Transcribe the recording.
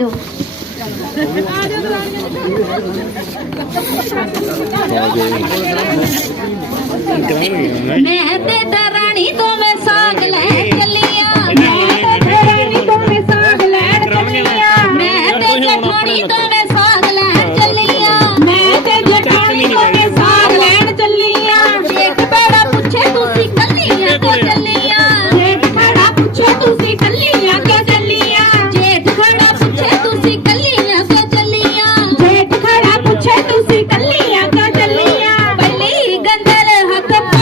ਜਾਓ ਮੈਂ ਤੇ ਤਾਂ ਰਾਣੀ ਤੋਂ